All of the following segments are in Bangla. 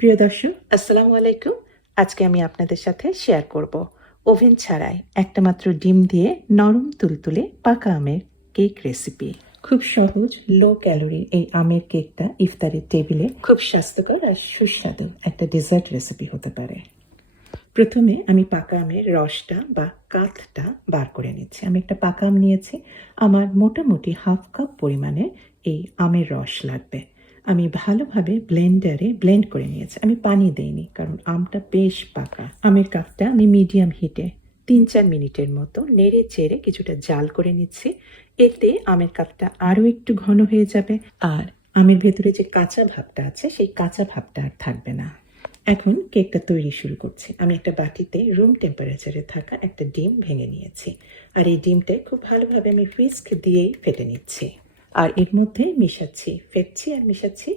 প্রিয় দর্শক, আসসালামু আলাইকুম। আজকে আমি আপনাদের সাথে শেয়ার করব ওভেন ছাড়াই একটা মাত্র ডিম দিয়ে নরম তুলতুলে পাকা আমের কেক রেসিপি। খুব সহজ, লো ক্যালোরি এই আমের কেকটা ইফতারের টেবিলে খুব স্বাস্থ্যকর আর সুস্বাদু একটা ডেজার্ট রেসিপি হতে পারে। প্রথমে আমি পাকা আমের রসটা বা কাঠটা বার করে নিচ্ছি। আমি একটা পাকা আম নিয়েছি। আমার মোটামুটি হাফ কাপ পরিমাণে এই আমের রস লাগবে। আমি ভালোভাবে ব্লেন্ডারে ব্লেন্ড করে নিয়েছি। আমি পানি দেইনি কারণ আমটা বেশ পাকা। আমের কাপটা আমি মিডিয়াম হিটে ৩-৪ মিনিটের মতো নেড়ে চেড়ে কিছুটা জাল করে নিচ্ছি। এতে আমের কাপটা আরও একটু ঘন হয়ে যাবে আর আমের ভেতরে যে কাঁচা ভাবটা আছে সেই কাঁচা ভাবটা আর থাকবে না। এখন কেকটা তৈরি শুরু করছি। আমি একটা বাটিতে রুম টেম্পারেচারে থাকা একটা ডিম ভেঙে নিয়েছি আর এই ডিমটা খুব ভালোভাবে আমি হুইস্ক দিয়েই ফেটে নিচ্ছি। আর এর মধ্যে ফেটছি আর মিশাচ্ছি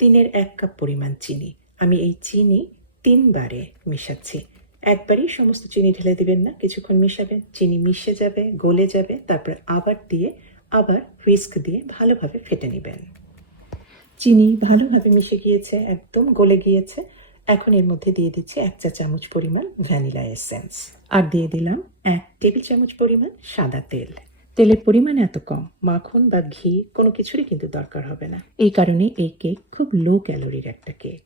3/1 কাপ পরিমাণ চিনি। আমি এই চিনি 3 বারে মিশাচ্ছি। একবারই সমস্ত চিনি ঢেলে দিবেন না, কিছুক্ষণ মিশাবেন, চিনি মিশে যাবে, গলে যাবে, তারপর আবার হুইস্ক দিয়ে ভালোভাবে ফেটে নেবেন। চিনি ভালোভাবে মিশে গিয়েছে, একদম গলে গিয়েছে। এখন এর মধ্যে দিয়ে দিচ্ছি 1 চা চামচ পরিমাণ ভ্যানিলা এসেন্স আর দিয়ে দিলাম 1 টেবিল চামচ পরিমাণ সাদা তেল। তেলের পরিমাণ এত কম, মাখন বা ঘি কোনো কিছুরই কিন্তু দরকার হবে না। এই কারণে এই কেক খুব লো ক্যালোরির একটা কেক।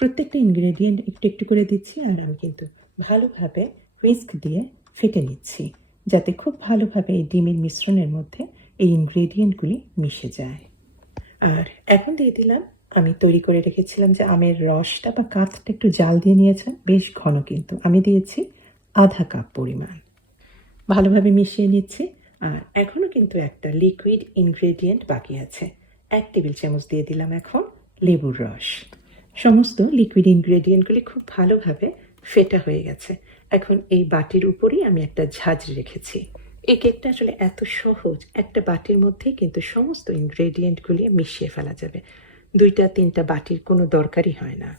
প্রত্যেকটা ইনগ্রেডিয়েন্ট একটু একটু করে দিচ্ছি আর আমি কিন্তু ভালোভাবে হুইস্ক দিয়ে ফেটে নিচ্ছি যাতে খুব ভালোভাবে এই ডিমের মিশ্রণের মধ্যে এই ইনগ্রেডিয়েন্টগুলি মিশে যায়। আর এখন দিয়ে দিলাম আমি তৈরি করে রেখেছিলাম যে আমের রসটা বা কাঠটা একটু জাল দিয়ে নিয়েছেন, বেশ ঘন কিন্তু। আমি দিয়েছি আধা কাপ পরিমাণ। ভালোভাবে মিশিয়ে নিচ্ছি আর এখনও কিন্তু একটা লিকুইড ইনগ্রেডিয়েন্ট বাকি আছে। 1 টেবিল চামচ দিয়ে দিলাম এখন লেবুর রস। সমস্ত লিকুইড ইনগ্রেডিয়েন্টগুলি খুব ভালোভাবে ফেটা হয়ে গেছে। এখন এই বাটির উপরেই আমি একটা ঝাঁঝরি রেখেছি। এই কেকটা আসলে এত সহজ, একটা বাটির মধ্যেই কিন্তু সমস্ত ইনগ্রেডিয়েন্টগুলি মিশিয়ে ফেলা যাবে। 2-3টা বাটির কোনো দরকারই হয় না।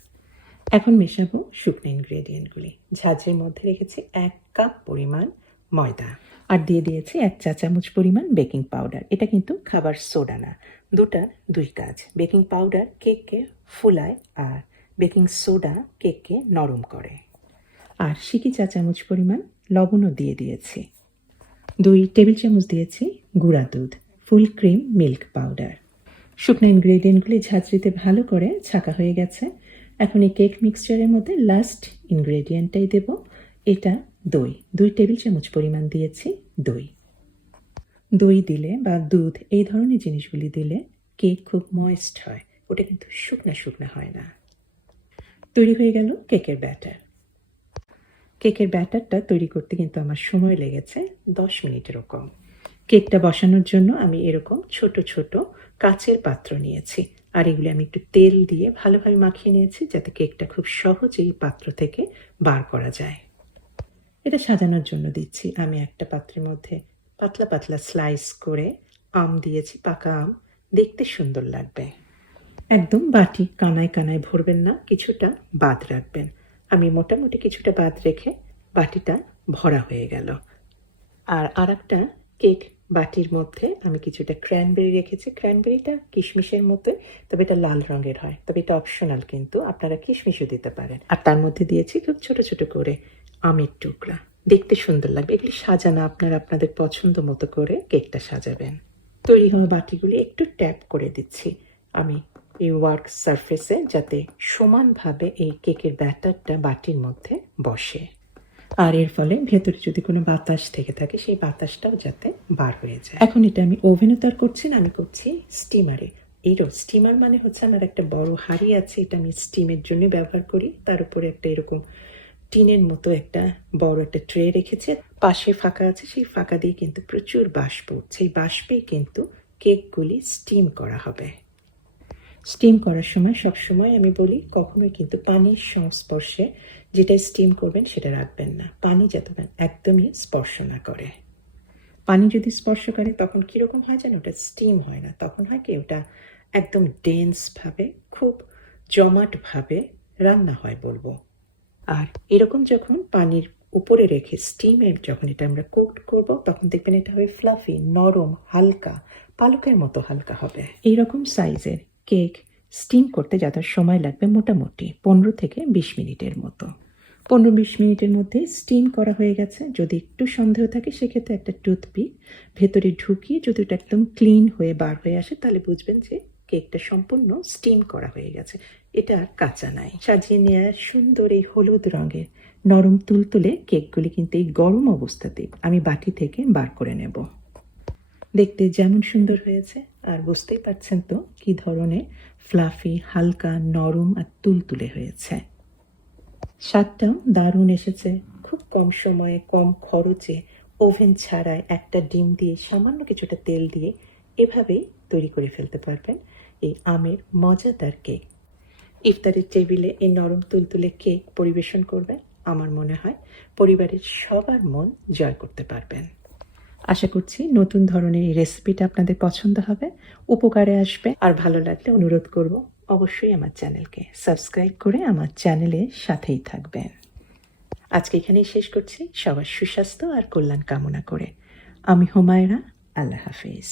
এখন মেশাবো শুকনো ইনগ্রেডিয়েন্টগুলি। ঝাঁঝরির মধ্যে রেখেছি 1 কাপ পরিমাণ ময়দা আর দিয়ে দিয়েছি 1 চা চামচ পরিমাণ বেকিং পাউডার। এটা কিন্তু খাবার সোডা না, দুটার দুই কাজ। বেকিং পাউডার কেককে ফুলায় আর বেকিং সোডা কেককে নরম করে। আর সিকি চা চামচ পরিমাণ লবণও দিয়ে দিয়েছি। 2 টেবিল চামচ দিয়েছি গুঁড়া দুধ, ফুল ক্রিম মিল্ক পাউডার। শুকনো ইনগ্রেডিয়েন্টগুলি ঝাঁঝরিতে ভালো করে ছাঁকা হয়ে গেছে। এখন এই কেক মিক্সচারের মধ্যে লাস্ট ইনগ্রেডিয়েন্টটাই দেব। এটা দই। 2 টেবিল চামচ পরিমাণ দিয়েছি দই। দই দিলে বা দুধ এই ধরনের জিনিসগুলি দিলে কেক খুব ময়েস্ট হয়, ওটা কিন্তু শুকনা শুকনা হয় না। তৈরি হয়ে গেল কেকের ব্যাটার। কেকের ব্যাটারটা তৈরি করতে কিন্তু আমার সময় লেগেছে 10 মিনিটেরও কম। কেকটা বসানোর জন্য আমি এরকম ছোট ছোট কাচের পাত্র নিয়েছি আর এগুলি আমি একটু তেল দিয়ে ভালোভাবে মাখিয়ে নিয়েছি যাতে কেকটা খুব সহজেই পাত্র থেকে বার করা যায়। এটা সাজানোর জন্য দিচ্ছি। আমি একটা পাত্রের মধ্যে পাতলা পাতলা স্লাইস করে আম দিয়েছি, পাকা আম, দেখতে সুন্দর লাগবে। একদম বাটি কানায় কানায় ভরবেন না, কিছুটা বাদ রাখবেন। আমি মোটামুটি কিছুটা বাদ রেখে বাটিটা ভরা হয়ে গেল। আর একটা কেক বাটির মধ্যে আমি কিছুটা ক্র্যানবেরি রেখেছি। ক্র্যানবেরিটা কিশমিশের মতো, তবে এটা লাল রঙের হয়, তবে এটা অপশনাল, কিন্তু আপনারা কিশমিশও দিতে পারেন। আর তার মধ্যে দিয়েছি খুব ছোট ছোট করে আমের টুকরা, দেখতে সুন্দর লাগবে। এগুলি সাজানো আপনারা আপনাদের পছন্দ মতো করে কেকটা সাজাবেন। তৈরি হওয়া বাটিগুলি একটু ট্যাপ করে দিচ্ছি আমি এই ওয়ার্ক সারফেসে যাতে সমানভাবে এই কেকের ব্যাটারটা বাটির মধ্যে বসে আর এর ফলে ভেতরে যদি কোনো বাতাস থেকে থাকে সেই বাতাসটাও যাতে বার হয়ে যায়। এখন এটা আমি ওভেনে তো আর করছি না, আমি করছি স্টিমারে। স্টিমার মানে হচ্ছে আমার একটা বড় হাঁড়ি আছে, এটা আমি স্টিমের জন্য ব্যবহার করি। তার উপরে একটা এরকম টিনের মতো একটা বড় একটা ট্রে রেখেছে, পাশে ফাঁকা আছে, সেই ফাঁকা দিয়ে কিন্তু প্রচুর বাষ্প উঠছে। এই বাষ্পেই কিন্তু কেকগুলি স্টিম করা হবে। স্টিম করার সময় সবসময় আমি বলি কখনোই কিন্তু পানির সংস্পর্শে যেটা স্টিম করবেন সেটা রাখবেন না। পানি যাতে একদমই স্পর্শ না করে। পানি যদি স্পর্শ করে তখন কীরকম হয় জানেন, ওটা স্টিম হয় না, তখন হয় কি ওটা একদম ডেন্সভাবে খুব জমাটভাবে রান্না হয় বলবো। আর এরকম যখন পানির উপরে রেখে স্টিমের যখন এটা আমরা কুকড করব তখন দেখবেন এটা হবে ফ্লাফি, নরম, হালকা, পালকের মতো হালকা হবে। এইরকম সাইজের কেক স্টিম করতে যত সময় লাগবে মোটামুটি 15 থেকে 20 মিনিটের মতো। 15-20 মিনিটের মধ্যে স্টিম করা হয়ে গেছে। যদি একটু সন্দেহ থাকে সেক্ষেত্রে একটা টুথপিক ভেতরে ঢুকিয়ে যদি ওটা একদম ক্লিন হয়ে বার হয়ে আসে তাহলে বুঝবেন যে কেকটা সম্পূর্ণ স্টিম করা হয়ে গেছে, এটা আর কাঁচা নাই। সাজিয়ে নেওয়া সুন্দর এই হলুদ রঙের নরম তুলতুলে কেকগুলি কিন্তু এই গরম অবস্থাতেই আমি বাটি থেকে বার করে নেব। দেখতে যেমন সুন্দর হয়েছে আর বুঝতেই পারছেন তো কি ধরনের ফ্লাফি, হালকা, নরম আর তুলতুলে হয়েছে। স্বাদটাও দারুণ এসেছে। খুব কম সময়ে কম খরচে ওভেন ছাড়াই একটা ডিম দিয়ে সামান্য কিছুটা তেল দিয়ে এভাবেই তৈরি করে ফেলতে পারবেন এই আমের মজাদার কেক। ইফতারের টেবিলে এই নরম তুলতুলে কেক পরিবেশন করবেন, আমার মনে হয় পরিবারের সবার মন জয় করতে পারবেন। আশা করছি নতুন ধরনের এই রেসিপিটা আপনাদের পছন্দ হবে, উপকারে আসবে। আর ভালো লাগলে অনুরোধ করব অবশ্যই আমার চ্যানেলকে সাবস্ক্রাইব করে আমার চ্যানেলের সাথেই থাকবেন। আজকে এখানেই শেষ করছি, সবার সুস্বাস্থ্য আর কল্যাণ কামনা করে। আমি হুমায়রা, আল্লাহ হাফেজ।